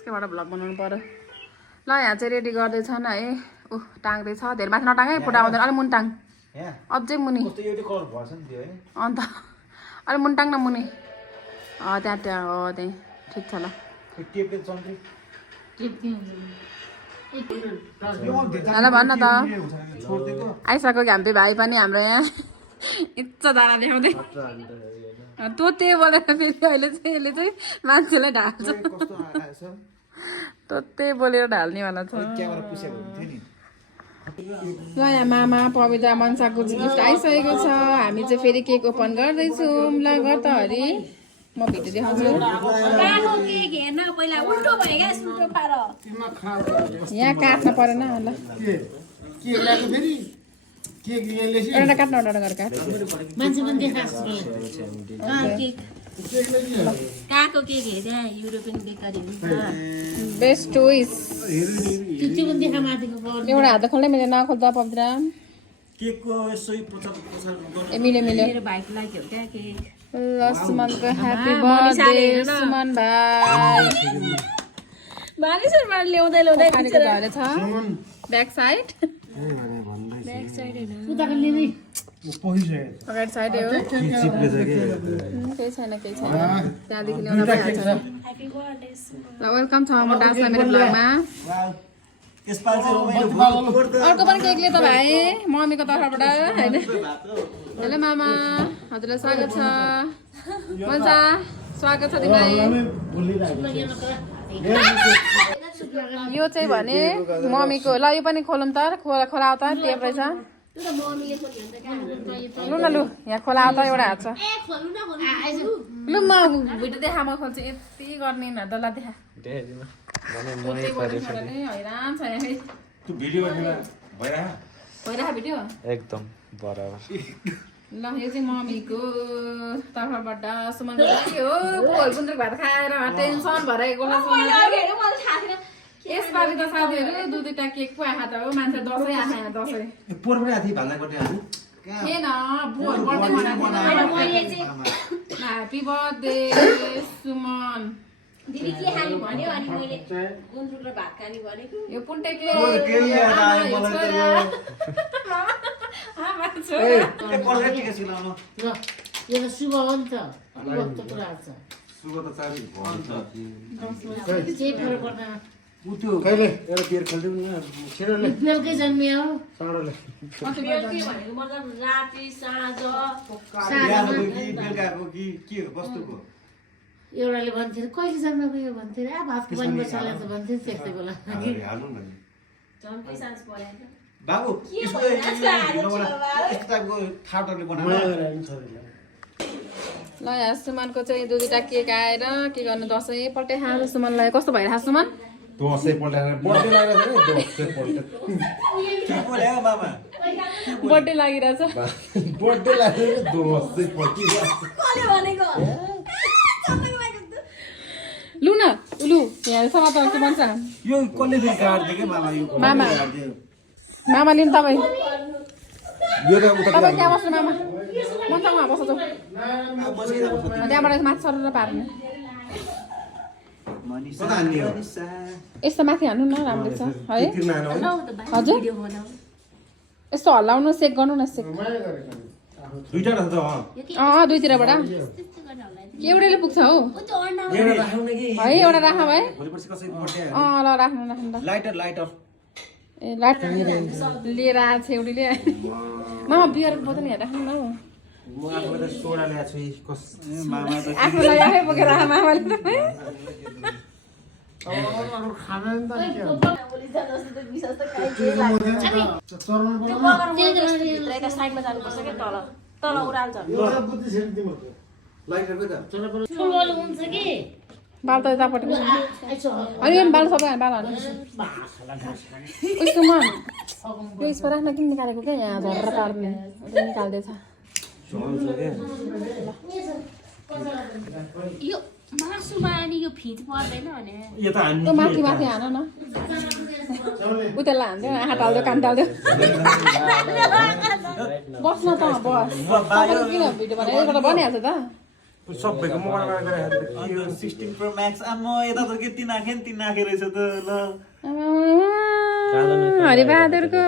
यसकैबाट vlog बनाउनु पर्यो ल यहाँ चाहिँ रेडी गर्दैछन् है टाङ्दैछ धेरै माथि नटाङ है फोटो आउँदैन अलिक मुनि टाङ अझै मुनि अन्त अलिक मुनि टाङ न मुनि त्यहाँ त्यहाँ हो त्यहीँ ठिक छ ल ल भन्न त आइसक्यो घाम्पे भाइ पनि हाम्रो यहाँ इच्छा धारा देखाउँदै तँ त्यही बोलेर फेरि अहिले चाहिँ यसले चाहिँ मान्छेलाई ढाल्छ तँ त्यही बोलेर ढाल्नेवाला छ ल यहाँ मामा पवित्रा मनसाको गिफ्ट आइसकेको छ हामी चाहिँ फेरि केक ओपन गर्दैछौँ ल गर त हरि म भिडियो देखाउँछु यहाँ काट्न परेन ल एउटा काट्न एउटा गरेर काट मान्छे पनि देखाएको काको केक हेरे युरोपियन बेकरी बेस्ट चोइस त्यो पनि देखा माथिको एउटा हात खोल्नै मिले नखोल्दा पवित्रा केकको यसै प्रचार प्रसार ए मिल्यो मिल्यो मेरो भाइको लागि हो क्या केक ल सुमनको ह्यापी बर्थडे सुमन भाइ मानिसहरुमा ल्याउँदै ल्याउँदै घर छ ब्याक साइड ब्याक साइड हैन उताको लिनै अगाडि साइड हो केही छैन त्यहाँदेखि ल्याउँदा भइहाल्छ नि ह्यापी बर्थडे ल वेलकम छ म डान्सलाई मेरो ब्लगमा अर्को पनि केक लियो त भाइ मम्मीको तर्फबाट होइन हेलो मामा हजुरलाई स्वागत छ मन्सा स्वागत छ तिमीलाई यो चाहिँ भने मम्मीको ल यो पनि खोलौँ त खोला त टेप रहेछ लु न लु यहाँ खोला त एउटा हात छ लु म भिडियो देखा म खोल्छु यति गर्ने डल्ला देखा हैरान छ भइरहेको भिडियो एकदम बराबर ल यो चाहिँ मम्मीको तर्फबाट सुमनको लागि हो भोल गुन्द्रुक भात खाएर टेन्सन भइरहेको यसपालि त साथीहरू दुईटा केक पो आएको त हो मान्छे दसैँ आएको यहाँ दसैँ थिएन भोल बर्थडे मनाएको ह्याप्पी बर्थडे सुमन दिदी के खाने भन्यो अनि मैले गुन्द्रुक र भात खाने भनेको यो पुन्टेकले यो त शुभ हो नि त कुरा छ केही फरक पर्दैन बेलुकै जन्मियो भनेको मतलब राति साँझ एउटाले भन्थ्यो कहिले जन्मेको यो भन्थ्यो आ भातको पनि बसाले त भन्थ्यो त्यस्तै बेला बाबु ल यहाँ सुमनको चाहिँ दुईवटा केक आएर के गर्नु दसैँ पल्टे खानु सुमनलाई कस्तो भइरहेको सुमन बर्थडे लागिरहेछ लु न लु यहाँ समाचार के भन्छ यो कसले फेरि काट्दियो के मामा यो मामा मामा लिनु तपाईँ तपाईँ त्यहाँ बस्नु मामा मसँग उहाँ बस्छ त्यहाँबाट माथि सरेर पार्नु यस्तो माथि हाल्नु न राम्रो छ है हजुर यस्तो हल्लाउनु चेक गर्नु न चेक दुईतिरबाट एउटैले पुग्छ हौ है एउटा राख भाइ ल राख्नु ल ए लाइट लिएर आएको छ एउटीले मामा बियर बोतल यहाँ राख्नु न आफूलाई आफै बोकेर आएको मामाले साइडमा जानुपर्छ क्या तल उराल्छ बाल त यतापट्टि अनि बाल सबै बाल हाल्नु उसको मन यो यसमा राख्न किन निकालेको क्या यहाँ झरेर पार्ने निकाल्दैछ यो मासुमा अनि यो फिट पर्दैन भने त्यो माथि माथि हान न उतालाई हान्थ्यो हात हाल्थ्यो कान टाल्थ्यो बस्न त बस किन भिडियो बनाएर भनिहाल्छ त सबैको मोबाइलबाट गरेर 16 Pro Max आम्म यता त के 3 आँखे नि 3 आँखे रहेछ त ल हरिबहादुरको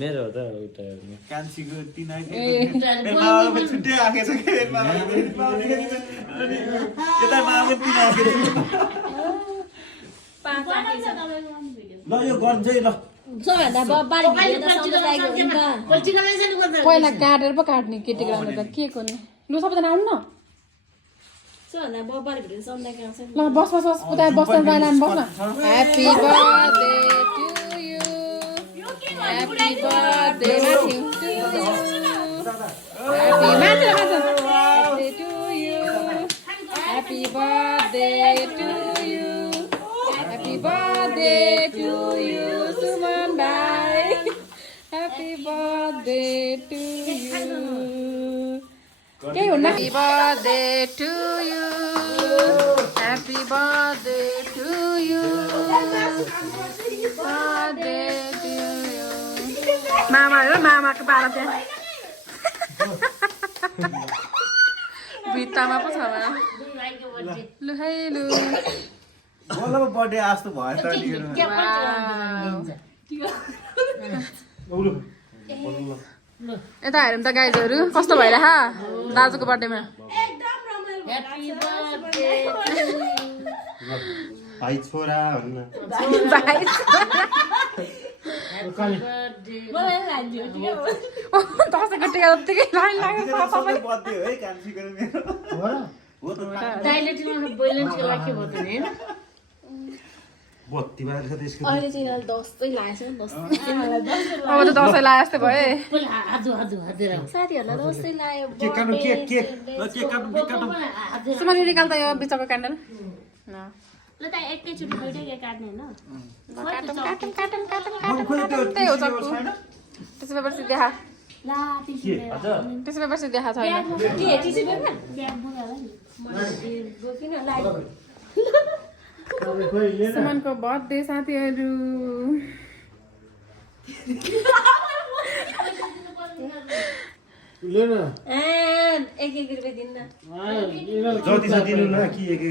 मेरो हो त उता कान्छीको 3 आँखे मामाको छुट्टै आँखे छ के मामाको यता मामाको 3 आँखे ल यो गर्छ है ल पहिला काटेर पो काट्ने केटीको राम्रो त के को नि लु सबैजना आउनु न ल बस बस बस उता बस्न जाँदा बस्न happy birthday to you happy birthday माथि टु यु ह्याप्पी माथि to you happy birthday to you happy birthday to you Suman भाइ ह्याप्पी बर्थडे टु यु के हुन्न happy birthday to you happy birthday to you birthday to you मामाहरु मामाको पाला त्यहाँ भित्तामा पो छ होला लु है लु बोलको बर्थडे आस्तो भयो त यता हेरौँ त गाइजहरू कस्तो भइरह दाजुको बर्थडेमा भाइ छोरा भन्न दसैँको टिका उत्तिकै लाइन लाग्यो सबै बर्थडे हो है कान्छीको र मेरो हो त बत्ती बालेर छ त्यसको अहिले चाहिँ दसैँ लागेको छ अब त दसैँ लाए जस्तै भयो साथीहरूलाई दसैँ लाग्यो के काट्नु के सुमन निकाल त यो बिचको क्यान्डल त्यही हो चक्कु त्यसो भएपछि देखा त्यसो भएपछि देखा छैन सुमनको बर्थडे साथीहरू एक रुपियाँ दिन्न जति छ दिनु न कि एक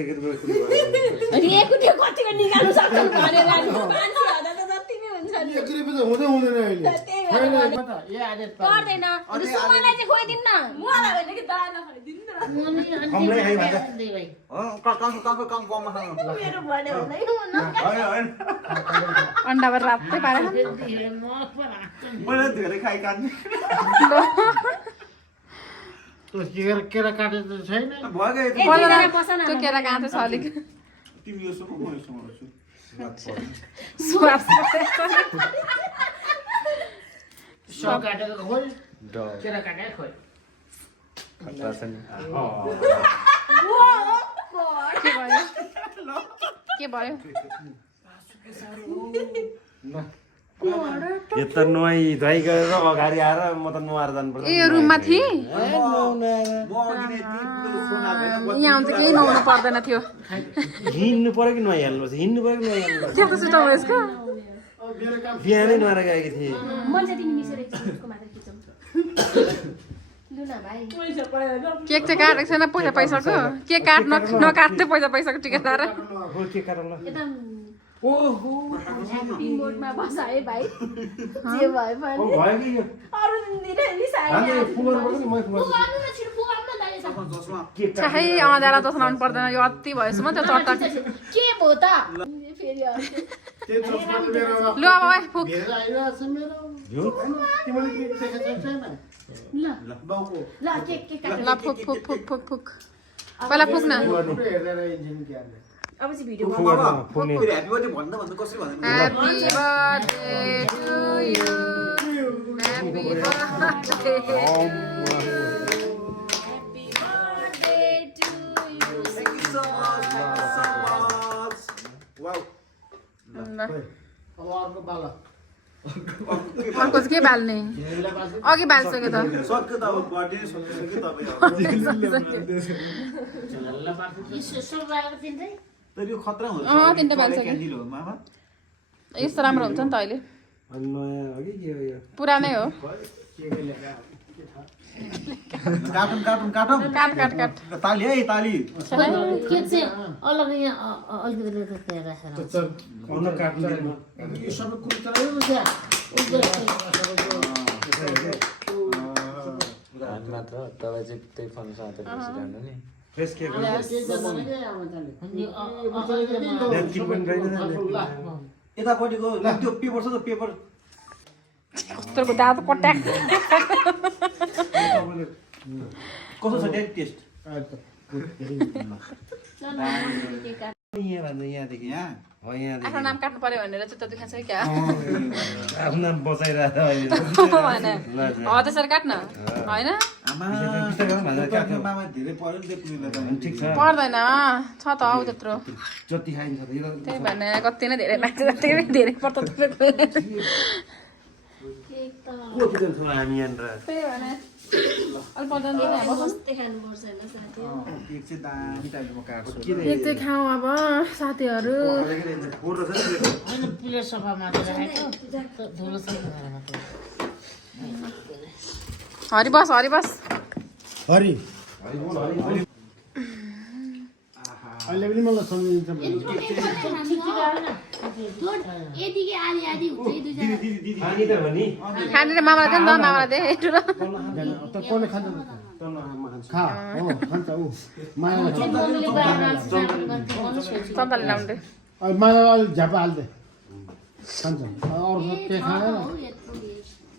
रुपियाँ पर्दैन सुमनलाई चाहिँ खोइदिउँ न हमलाई है भन्छ अन्डाबाट रातै पारेर मैले धेरै खाइ काट्ने केरा काटे त छैन त्यो केरा काँचो छ अलिक तिमी यो सुन म यो सुनाउँछु स्वाद सब काटेको खोइ केरा काटेको खोइ के भयो यो त नुहाई धुवाई गरेर अगाडि आएर म त नुहाएर जानुपर्छ ए रुममा थिए म अघि यहाँ आउँछ केही नुहाउनु पर्दैन थियो हिँड्नु पर्यो कि नुहाइहाल्नुपर्छ हिँड्नु पर्यो कि नुहाइहाल्नुपर्छ के त सुटाउ यसको बिहानै नुहाएर गएकी थिएँ केक चाहिँ काटेको छैन पैसा पाइसक्यो केक काट्न नकाट्दै पैसा पाइसक्यो टिकट लाएर के कारण बोर्डमा बस है भाइ जे भए पनि भयो कि यो अरु दिनदिनै मिसायो छाहै अँध्यारा जस्तो लाउनु पर्दैन यो अति भएछ म त्यो चट्टा के भो त फेरि लु अब भाइ फुक ल फुक फुक फुक फुक फुक पहिला फुक न अब चाहिँ भिडियो ह्यापी बर्थडे भन्दा भन्दा कसरी भन्नु happy birthday to you happy birthday to you thank you so much wow अर्को चाहिँ के बाल्ने अघि बालिसक्यो त सक्यो त अब बर्थडे सक्यो तपाईँ तर यो खतरा हुन्छ तिनटा बालिसक्यो क्यान्डल हो मामा यस्तो राम्रो हुन्छ नि त अहिले नयाँ हो कि के हो यो पुरानै हो काटौँ काटौँ काटौँ काट काट काट ताली है ताली केक चाहिँ अलग यहाँ अलिकति तयार राखेर अन्त काट्नु यो सबै कुरो चलायो त्यहाँ मात्र तपाईँ चाहिँ त्यही फोन साथ बसिरहनु नि फ्रेस केक त्यो यतापट्टिको त्यो पेपर छ त पेपर कस्तोको दाँत पट्याक कस्तो छ टेस्ट यहाँ भन्दा यहाँदेखि यहाँ यहाँदेखि आफ्नो नाम काट्नु पर्यो भनेर चाहिँ त दुखाएको छ क्या आफ्नो नाम बचाइरहेको होइन हो त्यसरी काट्न होइन आमा मामा धेरै पऱ्यो नि त्यो कुरोलाई त ठिक छ पर्दैन छ त हौ त्यत्रो जति खाइन्छ त्यही भने कति नै धेरै लाग्छ जति नै धेरै पर्छ कति छ हामी यहाँनिर त्यही भने अलिक पर्दैन केक चाहिँ दामी टाइपको काट्छु एक चाहिँ खाउँ अब साथीहरू होइन प्लेट सफा मात्र राखेको धुलो चाहिँ मात्र हरि बस हरि बस हरि अहिले पनि मलाई सम्झिन्छ खाने त हो नि खाने मामालाई दियो नि त मामालाई दे ठुलो त कसले खान्छ खा हो खान्छ ऊ मायालाई चम्पाले ल्याउनु दे मायालाई अलिक झ्यापा हालिदिए खान्छ अरू के खाएन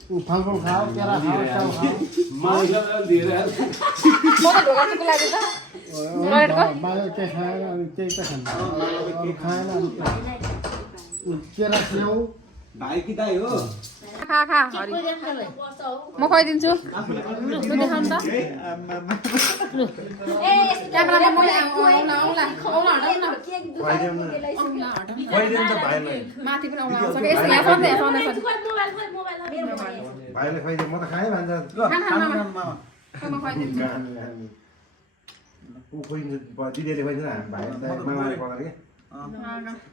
ऊ फलफुल खाऊ केरा खाऊ च्याउ खाऊ म त ढोका चुकु लाग्यो त मायाले के खाएन अनि त्यही त खान्छ अरू खाएन अनि ऊ केरा स्याउ भाइ कि दाइ हो खा खा हरि म खुवाइदिन्छु तँ देखाउनु त क्यामेरामा मैले आउला आउला आउला हटाउनु न खुवाइदिउँ त भाइलाई माथि पनि आउला आउँछ यस्तो यहाँ सधैँ भाइले खुवाइदिउँ म त खाएँ भन्छ म खुवाइदिन्छु ऊ खुवाइदिन्छ दिदीले खुवाइदिन्छ भाइले मामाले पकाएर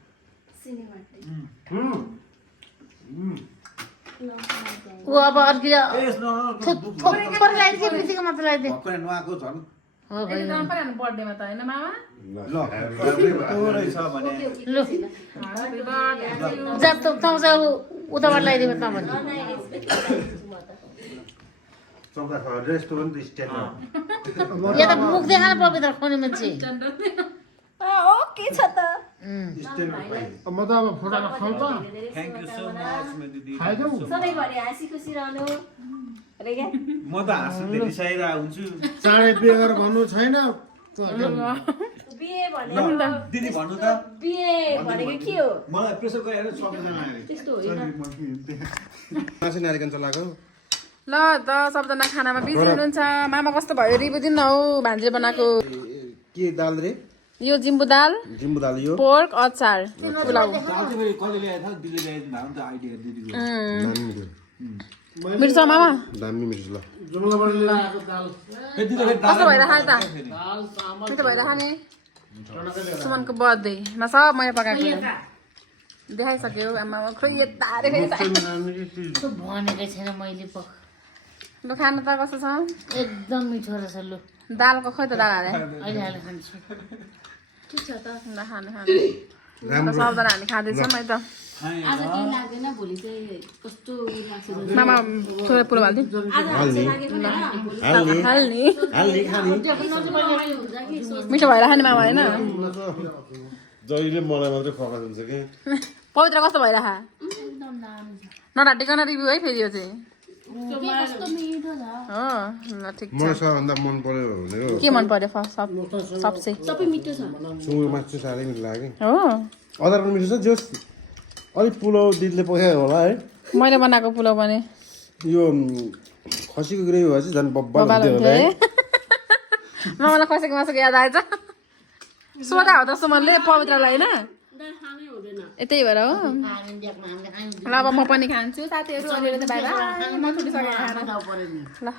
ऊ अब अर्की थोरै लगाइदियो बित्तिकै मात्र लगाइदियो भर्खरै नुहाएको झन् बर्थडेमा त होइन मामा ल त्यो रहेछ भने लु जा तपाईँ चाहिँ उताबाट लगाइदिनु त भने चौका रेस्टुरेन्ट स्ट्यान्ड या त मुख देखाएर पवित्र खुवाउने मान्छे म त अब फोटो खाऊ त थ्याङ्क यू सो मच मेरो दिदी खाइदेऊ सधैँभरि हाँसी खुसी रहनु अरे क्या म त हाँस्दै रिसाइरहेको हुन्छु चाँडै बिहे गरेर भन्नु छैन बिहे भने दिदी भन्नु त बिहे भनेको के हो मलाई प्रेसर गरेर सबैजना आयो त्यस्तो होइन मासु नारिकन चलाएको ल त सबजना खानामा बिजी हुनुहुन्छ मामा कस्तो भयो रिभ्यू दिनु न हौ भान्जे बनाएको के दाल रे यो जिम्बु दाल जिम्बु दाल यो पोर्क अचार पुलाउ दाल चाहिँ फेरि कसले ल्याएको थियो दिदीले ल्याएको भए त आइडिया दिदीको मिर्च मामा दामी मिर्च ल जुम्लाबाट ल्याएको दाल फेरि दिदीले फेरि कस्तो भइरहेको त दाल चामल मिठो भइरहेको नि सुमनको बर्थडे न सब मैले पकाएको देखाइसक्यो आमा खोइ यता अरे फेरि त्यो भनेकै छैन मैले लु खानु त कस्तो छ एकदम मिठो रहेछ लु दालको खोइ त दाल हाले अहिले हालेर खान्छु ठिक छ त ल खानु खानु सबजना हामी खाँदैछौँ है त आज केही लाग्दैन भोलि चाहिँ कस्तो लाग्छ मामा थोरै पुरो हालिदिउँ आज हाल्छ लागेको छैन भोलि हाल्ने हाल्ने खाने मिठो भइरहेको नि मामा होइन जहिले मलाई मात्रै फकास हुन्छ कि पवित्र कस्तो भइरहेको एकदम दामी छ नढाटिकन रिभ्यू है फेरि यो चाहिँ कस्तो मिठो छ हो ल ठिक छ मलाई सबभन्दा मन पर्यो भनेको के मन पर्यो फर्स्ट सबसे सबै मिठो छ सुँगुर मासु चाहिँ साह्रै मिठो लाग्यो हो अदर पनि मिठो छ जोस् अलिक पुलाउ दिदीले पकायो होला है मैले बनाएको पुलाउ पनि यो खसीको ग्रेभी भए चाहिँ झन् बब्बल बबाल हुन्थ्यो होला है मामालाई खसेको मासुको याद आएछ सोधा हो त सुमनले पवित्रलाई होइन दाल खानै हुँदैन त्यही भएर हो हामी देखमा हामीले खायौँ ल अब म पनि खान्छु साथीहरू अहिले चाहिँ बाई बाई म छुटिसकेँ खाना पऱ्यो नि ल